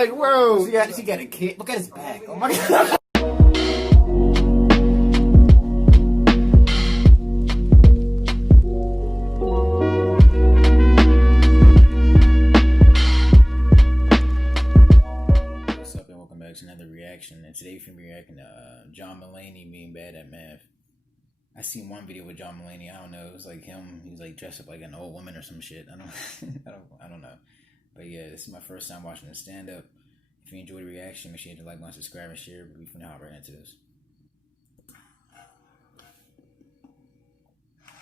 Like, whoa, she got a kid. Look at his back. Oh my god. What's up, and welcome back to another reaction. And today we're reacting to John Mulaney being bad at math. I seen one video with John Mulaney. I don't know. It was like him. He's like dressed up like an old woman or some shit. I don't know. But yeah, this is my first time watching this stand up. If you enjoyed the reaction, make sure you hit the like button, subscribe, and share. But we finna hop right into this.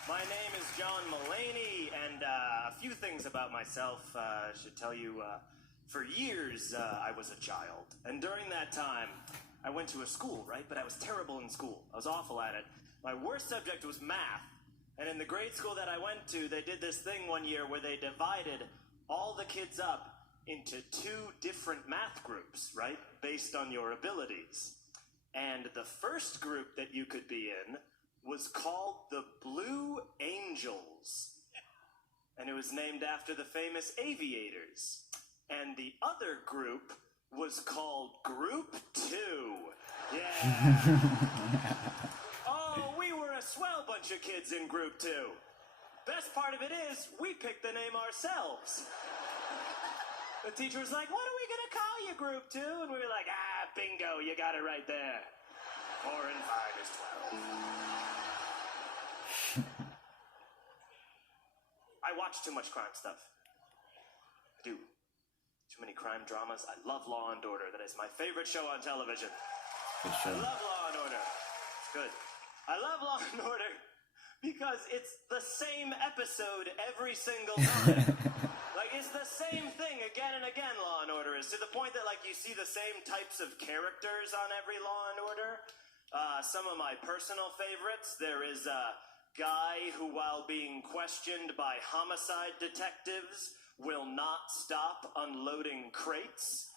My name is John Mulaney, and a few things about myself should tell you. For years, I was a child, and during that time, I went to a school, right? But I was terrible in school. I was awful at it. My worst subject was math, and in the grade school that I went to, they did this thing one year where they divided all the kids up into two different math groups, right? Based on your abilities. And the first group that you could be in was called the Blue Angels. And it was named after the famous aviators. And the other group was called Group 2. Yeah. Oh, we were a swell bunch of kids in Group 2. Best part of it is, we picked the name ourselves. The teacher was like, what are we going to call you, Group 2? And we were like, bingo, you got it right there. 4 and 5 is 12. I watch too much crime stuff. I do. Too many crime dramas. I love Law and Order. That is my favorite show on television. Good show. I love Law and Order. It's good. I love Law and Order because it's the same episode every single time. Like, it's the same thing again and again, Law and Order is, to the point that, like, you see the same types of characters on every Law and Order. Some of my personal favorites, there is a guy who, while being questioned by homicide detectives, will not stop unloading crates.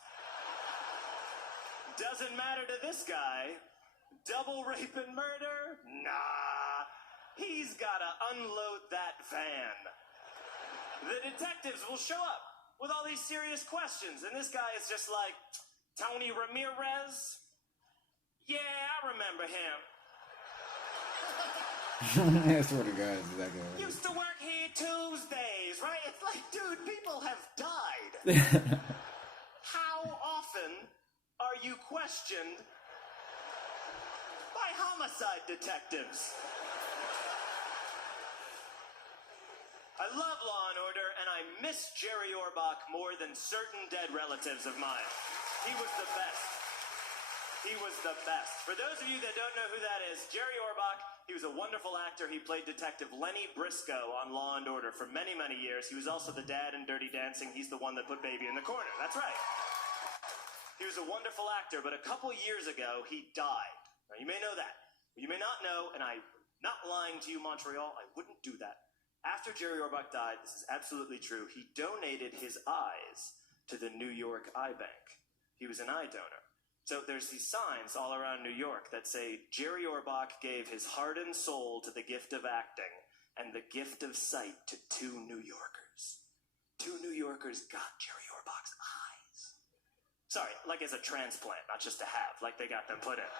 Doesn't matter to this guy. Double rape and murder? Nah. He's gotta unload that van. The detectives will show up with all these serious questions, and this guy is just like, Tony Ramirez? Yeah, I remember him. I swear to God, it's exactly what it is. Used to work here Tuesdays, right? It's like, dude, people have died. How often are you questioned by homicide detectives? I love Law and Order, and I miss Jerry Orbach more than certain dead relatives of mine. He was the best. He was the best. For those of you that don't know who that is, Jerry Orbach, he was a wonderful actor. He played Detective Lenny Briscoe on Law and Order for many, many years. He was also the dad in Dirty Dancing. He's the one that put Baby in the corner. That's right. He was a wonderful actor, but a couple years ago, he died. Now, you may know that. You may not know, and I'm not lying to you, Montreal. I wouldn't do that. After Jerry Orbach died, this is absolutely true, he donated his eyes to the New York Eye Bank. He was an eye donor. So there's these signs all around New York that say, Jerry Orbach gave his heart and soul to the gift of acting and the gift of sight to 2 New Yorkers. 2 New Yorkers got Jerry Orbach's eyes. Sorry, like as a transplant, not just to have, like they got them put in.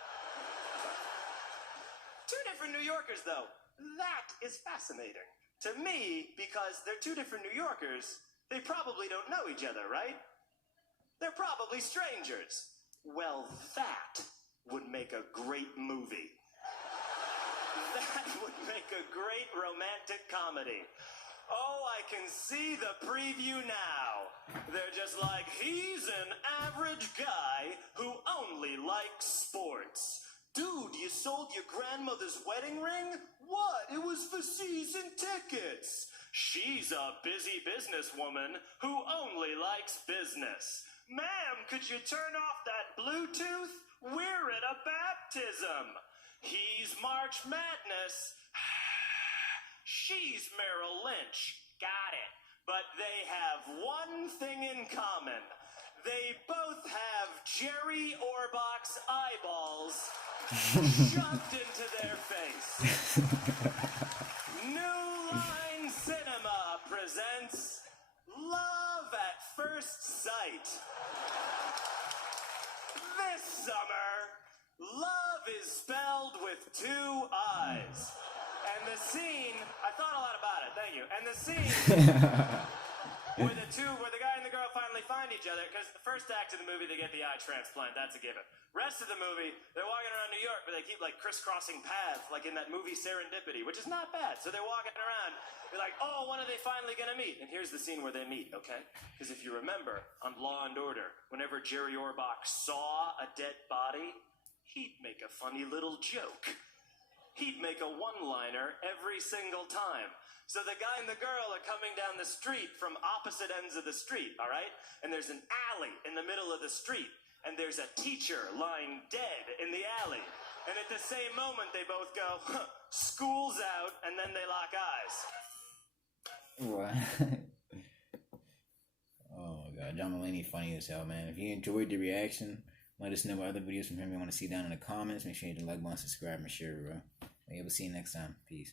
2 different New Yorkers, though. That is fascinating. To me, because they're 2 different New Yorkers, they probably don't know each other, right? They're probably strangers. Well, that would make a great movie. That would make a great romantic comedy. Oh, I can see the preview now. They're just like, he's an average guy who only likes sports. Dude, you sold your grandmother's wedding ring? What? It was for season tickets. She's a busy businesswoman who only likes business. Ma'am, could you turn off that Bluetooth? We're at a baptism. He's March Madness. She's Merrill Lynch. Got it. But they have one thing in common. They both have Jerry Orbach's eyeballs shoved into their face. New Line Cinema presents Love at First Sight. scene, I thought a lot about it, thank you. And the scene where the guy and the girl finally find each other, because the first act of the movie, they get the eye transplant, that's a given. Rest of the movie, they're walking around New York, but they keep, like, crisscrossing paths, like in that movie Serendipity, which is not bad. So they're walking around, they're like, oh, when are they finally gonna meet? And here's the scene where they meet, okay? Because if you remember, on Law and Order, whenever Jerry Orbach saw a dead body, he'd make a funny little joke. He'd make a one-liner every single time. So the guy and the girl are coming down the street from opposite ends of the street, all right? And there's an alley in the middle of the street, and there's a teacher lying dead in the alley. And at the same moment, they both go, huh, school's out, and then they lock eyes. What? Oh my god, John Mulaney funny as hell, man. If you enjoyed the reaction, let us know what other videos from him you want to see down in the comments. Make sure you hit the like button, subscribe, and share, bro. Maybe we'll see you next time. Peace.